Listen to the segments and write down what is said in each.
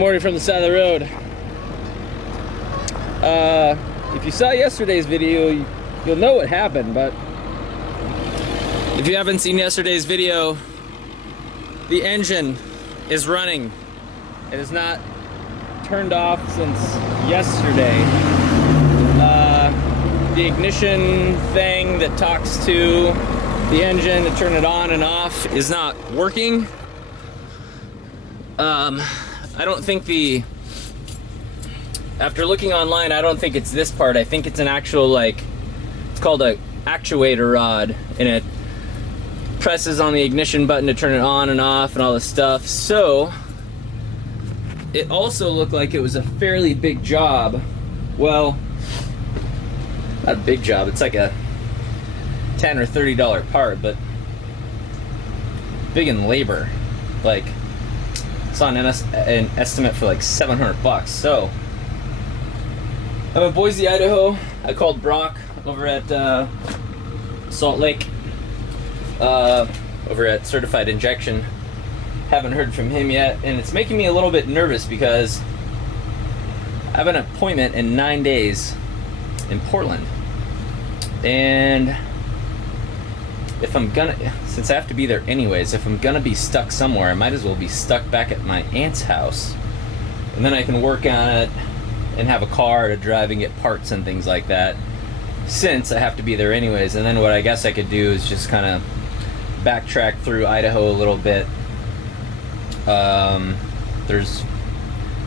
Morning from the side of the road. If you saw yesterday's video, you'll know what happened, but if you haven't seen yesterday's video, the engine is running. It is not turned off since yesterday. The ignition thing that talks to the engine to turn it on and off is not working. I don't think after looking online, I don't think it's this part. I think it's an actual, like, it's called a actuator rod, and it presses on the ignition button to turn it on and off and all this stuff. So it also looked like it was a fairly big job. Well, not a big job, it's like a $10 or $30 part, but big in labor. Like, saw an estimate for like 700 bucks. So I'm in Boise, Idaho. I called Brock over at Salt Lake, over at Certified Injection. Haven't heard from him yet, and it's making me a little bit nervous because I have an appointment in 9 days in Portland, and if I'm gonna, since I have to be there anyways, if I'm gonna be stuck somewhere, I might as well be stuck back at my aunt's house, and then I can work on it and have a car to drive and get parts and things like that, since I have to be there anyways. And then what I guess I could do is just kind of backtrack through Idaho a little bit. There's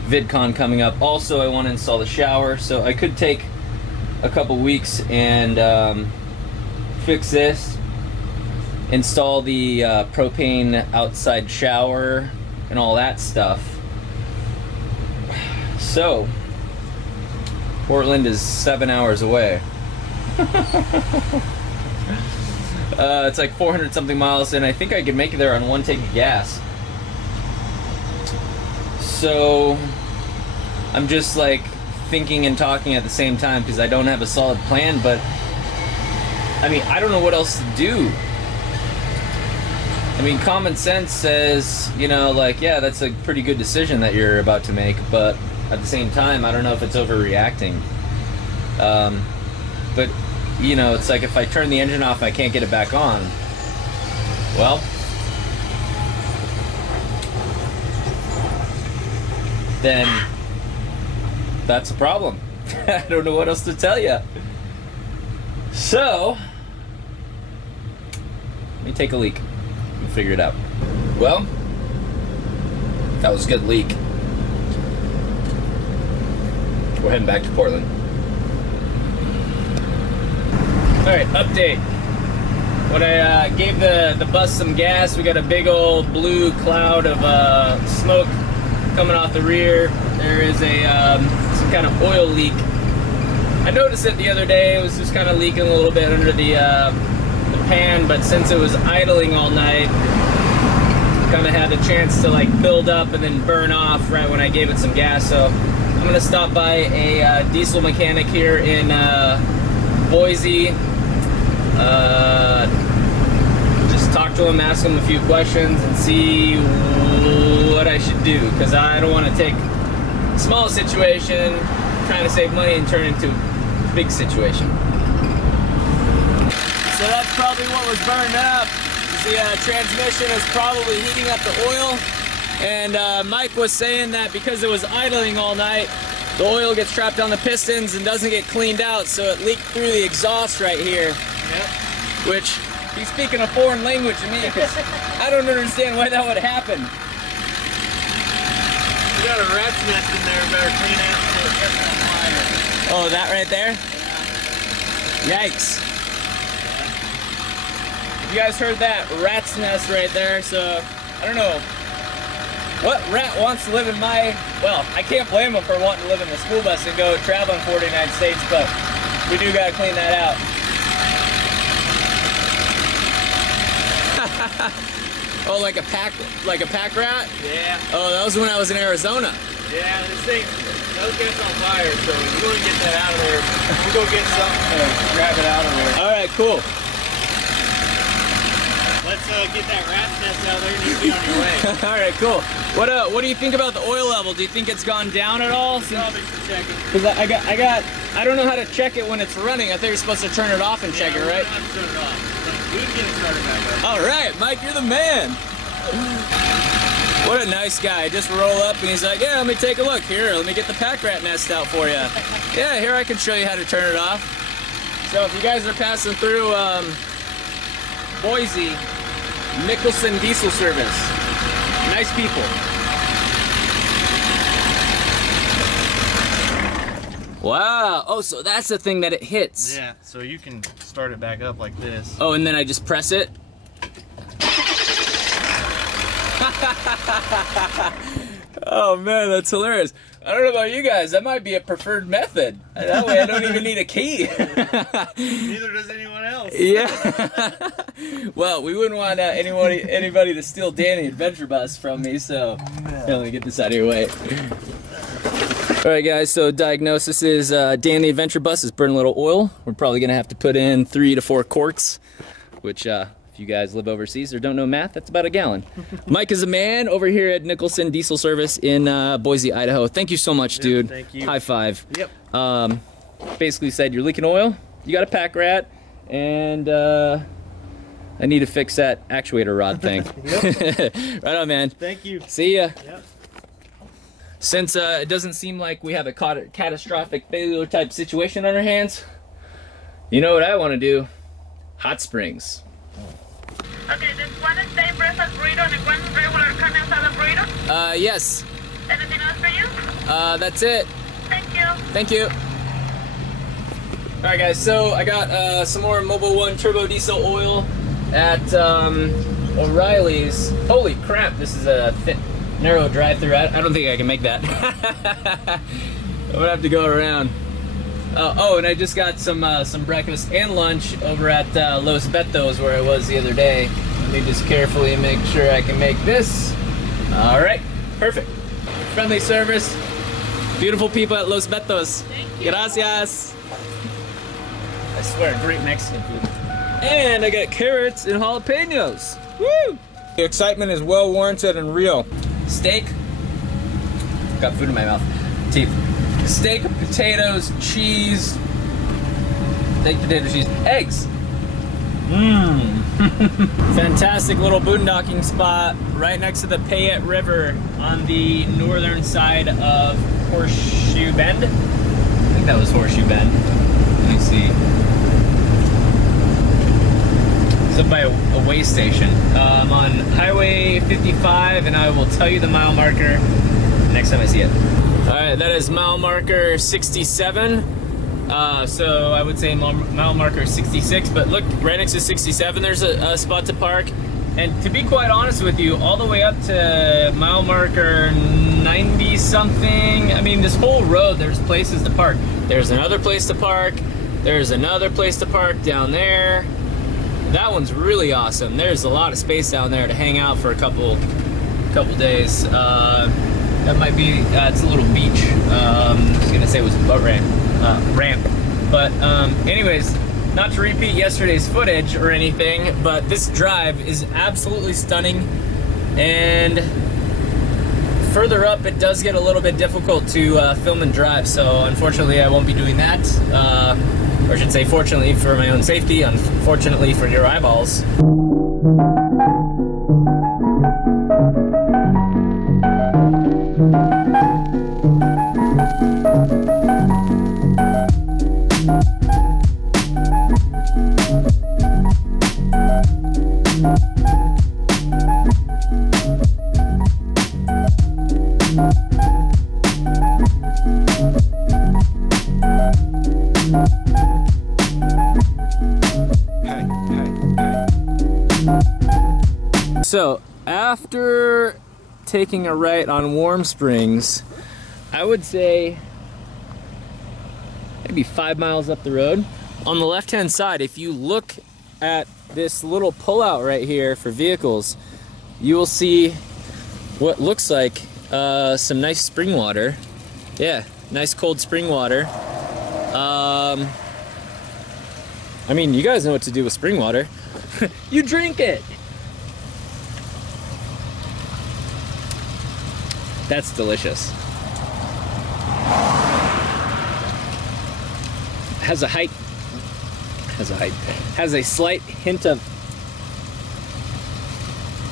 VidCon coming up. Also, I want to install the shower, so I could take a couple weeks and fix this, install the propane outside shower and all that stuff. So Portland is 7 hours away. It's like 400 something miles, and I think I could make it there on one tank of gas. So I'm just like thinking and talking at the same time because I don't have a solid plan, but I mean, I don't know what else to do. I mean, common sense says, you know, like, yeah, that's a pretty good decision that you're about to make, but at the same time, I don't know if it's overreacting. But, you know, it's like if I turn the engine off, I can't get it back on. Well, then that's a problem. I don't know what else to tell you. So, let me take a leak and figure it out. Well, that was a good leak. We're heading back to Portland. Alright, update. When I gave the bus some gas, we got a big old blue cloud of smoke coming off the rear. There is some kind of oil leak. I noticed it the other day. It was just kind of leaking a little bit under the pan, but since it was idling all night, kind of had a chance to like build up and then burn off right when I gave it some gas. So I'm gonna stop by a diesel mechanic here in Boise. Just talk to him, ask him a few questions, and see what I should do, because I don't want to take a small situation, trying to save money, and turn into a big situation. So that's probably what was burned up. The transmission is probably heating up the oil, and Mike was saying that because it was idling all night, the oil gets trapped on the pistons and doesn't get cleaned out, so it leaked through the exhaust right here. Yep. Which, he's speaking a foreign language to me, because I don't understand why that would happen. You got a rat's nest in there, better clean out before it catches on fire. Oh, that right there? Yeah. Yikes. You guys heard that? Rat's nest right there, so I don't know. What rat wants to live in my... Well, I can't blame him for wanting to live in the school bus and go traveling 49 states, but we do gotta clean that out. Oh, like a pack rat? Yeah. Oh, that was when I was in Arizona. Yeah, this thing, those gets on fire, so we're going to get that out of there. We'll go get something to grab it out of there. All right, cool. Let's get that rat's nest out there and you'll be on your way. All right, cool. What do you think about the oil level? Do you think it's gone down at all? Probably should check it. Because I don't know how to check it when it's running. I think you're supposed to turn it off and check it, right? Turn it off. But we can get it started back up. All right, Mike, you're the man. What a nice guy. Just roll up and he's like, yeah, let me take a look. Here, let me get the pack rat nest out for you. Yeah, here I can show you how to turn it off. So if you guys are passing through Boise, Nicholson Diesel Service. Nice people. Wow. Oh, so that's the thing that it hits. Yeah, so you can start it back up like this. Oh, and then I just press it. Oh man, that's hilarious. I don't know about you guys, that might be a preferred method. That way I don't even need a key. Neither does anyone else. Yeah. Well, we wouldn't want anybody to steal Danny Adventure Bus from me, so here, let me get this out of your way. Alright guys, so diagnosis is Danny Adventure Bus is burning a little oil. We're probably going to have to put in 3 to 4 quarts, which if you guys live overseas or don't know math, that's about a gallon. Mike is a man over here at Nicholson Diesel Service in Boise, Idaho. Thank you so much, dude. Thank you. High five. Yep. Basically said you're leaking oil, you got a pack rat, and I need to fix that actuator rod thing. Right on, man. Thank you. See ya. Yep. Since it doesn't seem like we have a catastrophic failure type situation on our hands, you know what I want to do? Hot springs. Okay, there's one steak breakfast burrito and one regular carne asada burrito. Yes. Anything else for you? That's it. Thank you. Thank you. Alright guys, so I got some more Mobil 1 turbo diesel oil at O'Reilly's. Holy crap, this is a narrow drive-through. I don't think I can make that. I'm gonna have to go around. Oh, and I just got some breakfast and lunch over at Los Betos, where I was the other day. Let me just carefully make sure I can make this. All right, perfect. Friendly service, beautiful people at Los Betos. Thank you. Gracias. I swear, great Mexican food. And I got carrots and jalapenos. Woo! The excitement is well warranted and real. Steak. Got food in my mouth. Teeth. Steak, potatoes, cheese. Steak, potato, cheese, eggs. Mmm. Fantastic little boondocking spot right next to the Payette River on the northern side of Horseshoe Bend. I think that was Horseshoe Bend. Let me see. It's up by a way station. I'm on Highway 55, and I will tell you the mile marker next time I see it. Alright, that is mile marker 67. So I would say mile marker 66, but look, right next to 67 there's a spot to park. And to be quite honest with you, all the way up to mile marker 90 something, I mean, this whole road, there's places to park. There's another place to park, there's another place to park down there. That one's really awesome. There's a lot of space down there to hang out for a couple days. That might be, it's a little beach. I was gonna say it was a boat ramp. But anyways, not to repeat yesterday's footage or anything, but this drive is absolutely stunning. And further up, it does get a little bit difficult to film and drive. So unfortunately, I won't be doing that. Or I should say, fortunately for my own safety, unfortunately for your eyeballs. So, after taking a right on Warm Springs, I would say maybe 5 miles up the road. On the left-hand side, if you look at this little pullout right here for vehicles, you will see what looks like some nice spring water. Yeah, nice cold spring water. I mean, you guys know what to do with spring water. You drink it. That's delicious. Has a slight hint of,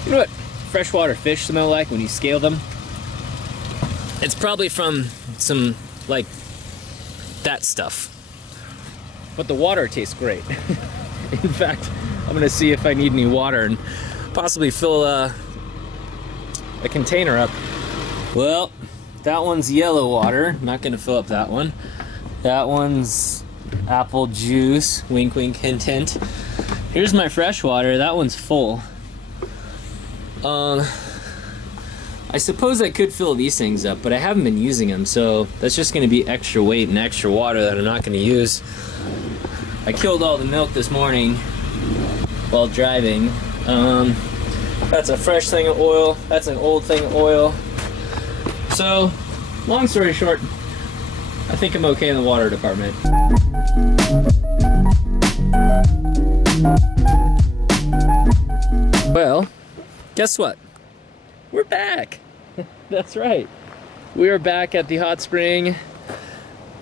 you know what freshwater fish smell like when you scale them? It's probably from some, like, that stuff. But the water tastes great. In fact, I'm gonna see if I need any water and possibly fill a container up. Well, that one's yellow water. Not gonna fill up that one. That one's apple juice. Wink, wink, hint, hint. Here's my fresh water. That one's full. I suppose I could fill these things up, but I haven't been using them, so that's just gonna be extra weight and extra water that I'm not gonna use. I killed all the milk this morning while driving. That's a fresh thing of oil. That's an old thing of oil. So, long story short, I think I'm okay in the water department. Well, guess what? We're back. That's right. We are back at the hot spring.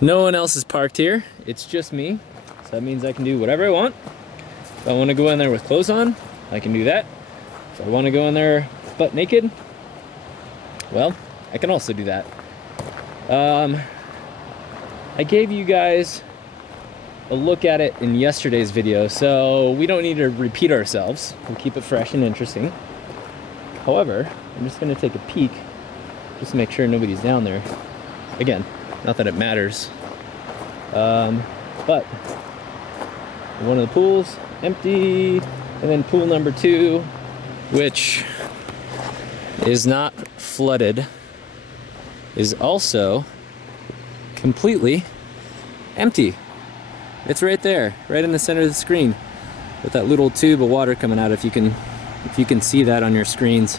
No one else is parked here. It's just me. So that means I can do whatever I want. If I want to go in there with clothes on, I can do that. If I want to go in there butt naked, well, I can also do that. I gave you guys a look at it in yesterday's video, so we don't need to repeat ourselves. We'll keep it fresh and interesting. However, I'm just going to take a peek just to make sure nobody's down there. Again, not that it matters. But one of the pools empty, and then pool number 2, which is not flooded, is also completely empty. It's right there, right in the center of the screen, with that little tube of water coming out, if you can see that on your screens.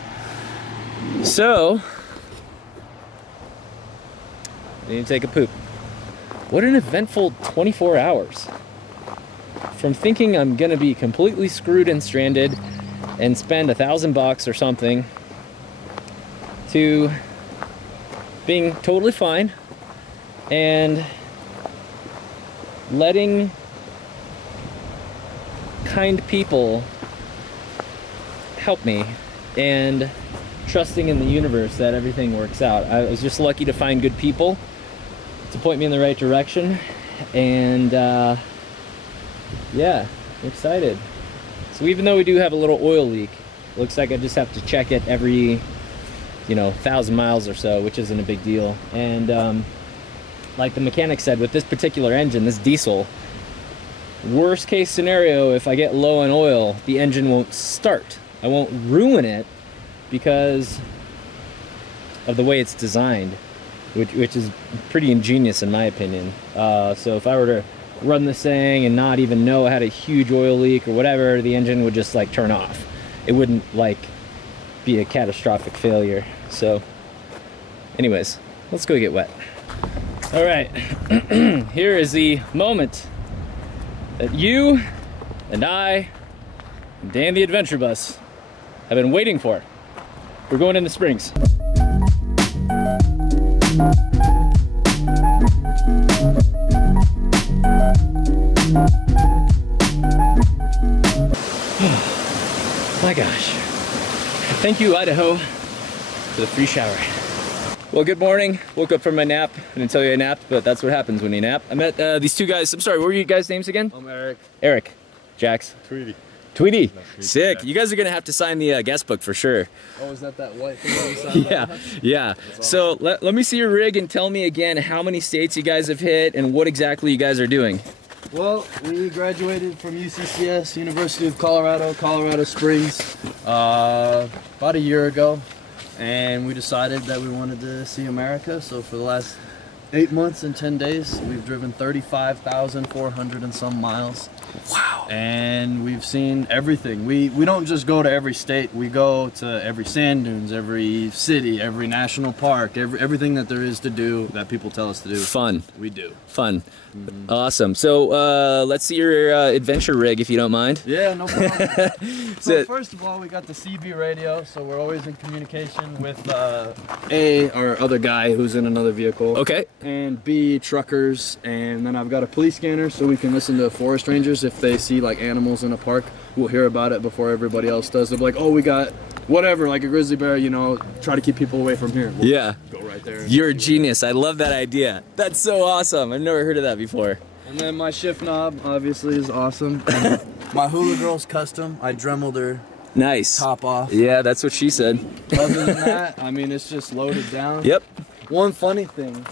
So, I need to take a poop. What an eventful 24 hours. From thinking I'm gonna be completely screwed and stranded and spend $1,000 or something, to being totally fine and letting kind people help me and trusting in the universe that everything works out. I was just lucky to find good people to point me in the right direction, and yeah, I'm excited. So even though we do have a little oil leak, looks like I just have to check it every, 1,000 miles or so, which isn't a big deal. And like the mechanic said, with this particular engine, this diesel, worst case scenario, if I get low on oil, the engine won't start. I won't ruin it because of the way it's designed, which is pretty ingenious in my opinion. So if I were to run this thing and not even know I had a huge oil leak or whatever, the engine would just like turn off. It wouldn't like be a catastrophic failure. So anyways, let's go get wet. All right, here is the moment that you and I and Dan the Adventure Bus have been waiting for. We're going in the springs. My gosh. Thank you, Idaho, for the free shower. Well, good morning. Woke up from my nap. I didn't tell you I napped, but that's what happens when you nap. I met these two guys. I'm sorry, what were you guys' names again? I'm Eric. Eric. Jax. Tweety. Tweety. Tweety. Sick. Yeah. You guys are going to have to sign the guest book for sure. Oh, is that white thing on the side? Yeah, yeah. Awesome. So let me see your rig and tell me again how many states you guys have hit and what exactly you guys are doing. Well, we graduated from UCCS, University of Colorado, Colorado Springs, about a year ago, and we decided that we wanted to see America. So for the last 8 months and 10 days, we've driven 35,400 and some miles. Wow. And we've seen everything. We don't just go to every state. We go to every sand dunes, every city, every national park, everything that there is to do that people tell us to do. Fun. We do. Fun. Awesome. So let's see your adventure rig, if you don't mind. Yeah, no problem. So first of all, we got the CB radio, so we're always in communication with our other guy who's in another vehicle. Okay. And B, truckers, and then I've got a police scanner so we can listen to forest rangers if they see like animals in a park. We'll hear about it before everybody else does. They'll be like, oh, we got whatever, like a grizzly bear, you know, try to keep people away from here. Yeah. Go right there. You're a genius. I love that idea. That's so awesome. I've never heard of that before. And then my shift knob obviously is awesome. And my Hula Girl's custom. I dremeled her Nice. top off. Yeah, that's what she said. Other than that, I mean, it's just loaded down. Yep. One funny thing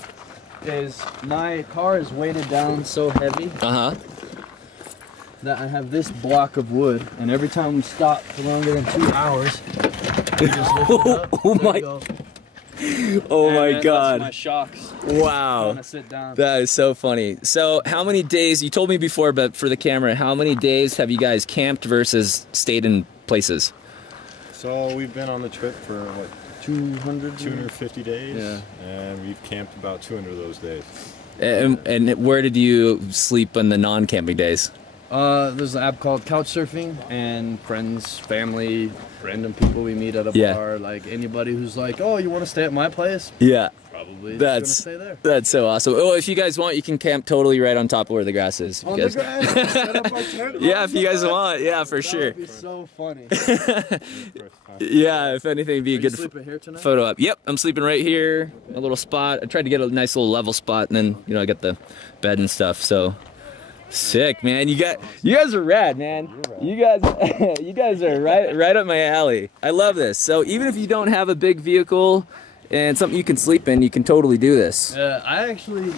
is my car is weighted down so heavy Uh-huh. that I have this block of wood, and every time we stop for longer than 2 hours, we just lift it up. Oh There my- you go. Oh And my that's God. my shocks. Wow. When I sit down. That is so funny. So how many days, you told me before, but for the camera, how many days have you guys camped versus stayed in places? So we've been on the trip for what, 250 days, Yeah. and we've camped about 200 of those days. And where did you sleep on the non-camping days? There's an app called Couchsurfing, and friends, family, random people we meet at a Yeah. bar, like anybody who's like, oh, you want to stay at my place? Yeah. Probably That's just gonna stay there. that's so awesome. Oh, if you guys want, you can camp totally right on top of where the grass is. On Because- the grass, set up our tent. Yeah, if you guys want, yeah, for That sure. would be so funny. Yeah, if anything, it'd be a Are you good sleeping here tonight? photo up. Yep, I'm sleeping right here, a little spot. I tried to get a nice little level spot, and then I got the bed and stuff. So sick, man. You guys are rad, man. You guys are right up my alley. I love this. So even if you don't have a big vehicle and something you can sleep in, you can totally do this. I actually, you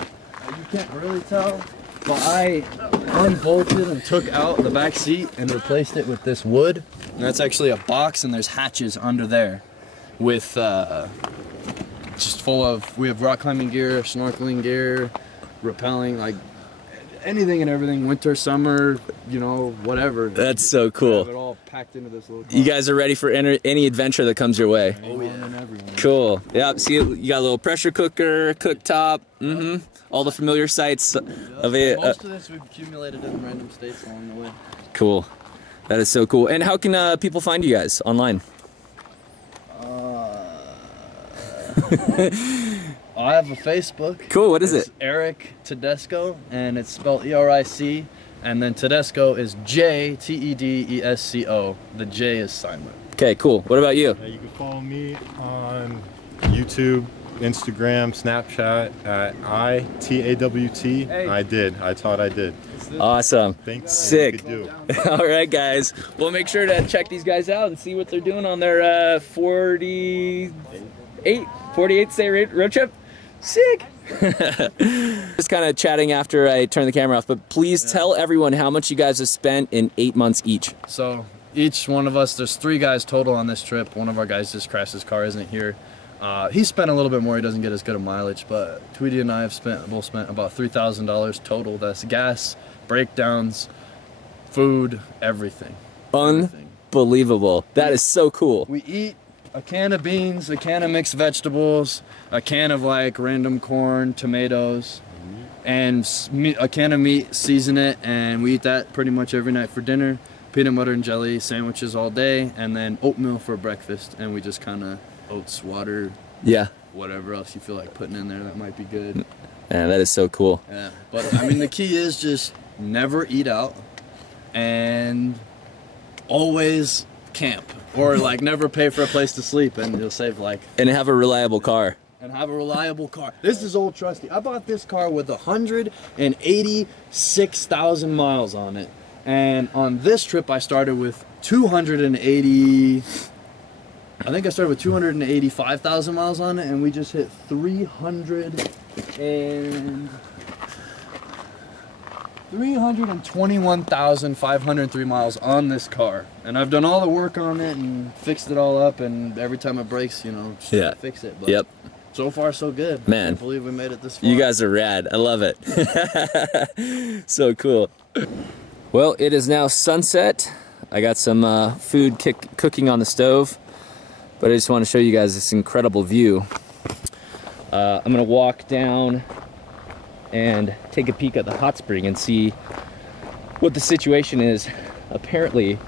can't really tell, but I unbolted and took out the back seat and replaced it with this wood. And that's actually a box, and there's hatches under there with just full of, we have rock climbing gear, snorkeling gear, rappelling, like anything and everything, winter, summer, whatever. That's so We have it cool. all packed into this little car. You guys are ready for any adventure that comes your way. Oh, yeah. And everyone. Cool. Yeah, see, you got a little pressure cooker, cooktop, all the familiar sights of it. Most of this we've accumulated in random states along the way. Cool. That is so cool. And how can people find you guys online? I have a Facebook. Cool. What is It's it? Eric Tedesco, and it's spelled E-R-I-C, and then Tedesco is J-T-E-D-E-S-C-O. The J is silent. Okay, cool. What about you? You can follow me on YouTube, Instagram, Snapchat at ITAWT. Hey. I did. I thought I did. Awesome. Think Sick. You could do. All right, guys. Well, make sure to check these guys out and see what they're doing on their 48th day road trip. Sick. Just kind of chatting after I turn the camera off, but please tell everyone how much you guys have spent in 8 months each. So each one of us, there's 3 guys total on this trip. One of our guys just crashed his car, isn't here. He spent a little bit more. He doesn't get as good a mileage, but Tweety and I have both spent about $3,000 total. That's gas, breakdowns, food, everything. Unbelievable. That is so cool. We eat a can of beans, a can of mixed vegetables, a can of like random corn, tomatoes, and a can of meat, season it, and we eat that pretty much every night for dinner. Peanut butter and jelly sandwiches all day, and then oatmeal for breakfast, and we just kind of oats, water, Yeah. whatever else you feel like putting in there that might be good. Man, that is so cool. Yeah, but I mean the key is just never eat out and always camp, or like never pay for a place to sleep, and you'll save like, And have a reliable car. and have a reliable car. This is old trusty. I bought this car with 186,000 miles on it, and on this trip I started with 285,000 miles on it, and we just hit 321,503 miles on this car, and I've done all the work on it and fixed it all up, and every time it breaks, just Yeah. fix it. But Yep. so far so good. Man. I can't believe we made it this far. You guys are rad. I love it. So cool. Well, it is now sunset. I got some food cooking on the stove, but I just want to show you guys this incredible view. I'm gonna walk down and take a peek at the hot spring and see what the situation is. Apparently,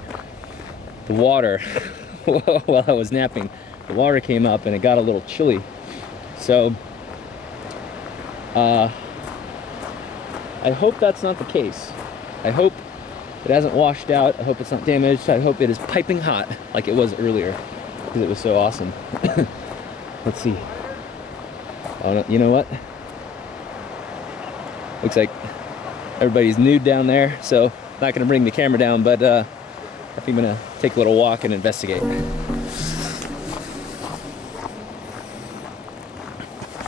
the water, while I was napping, the water came up and it got a little chilly. So, I hope that's not the case. I hope it hasn't washed out. I hope it's not damaged. I hope it is piping hot like it was earlier, because it was so awesome. Let's see. Oh, no, you know what? Looks like everybody's nude down there, so I'm not gonna bring the camera down, but I think I'm gonna take a little walk and investigate.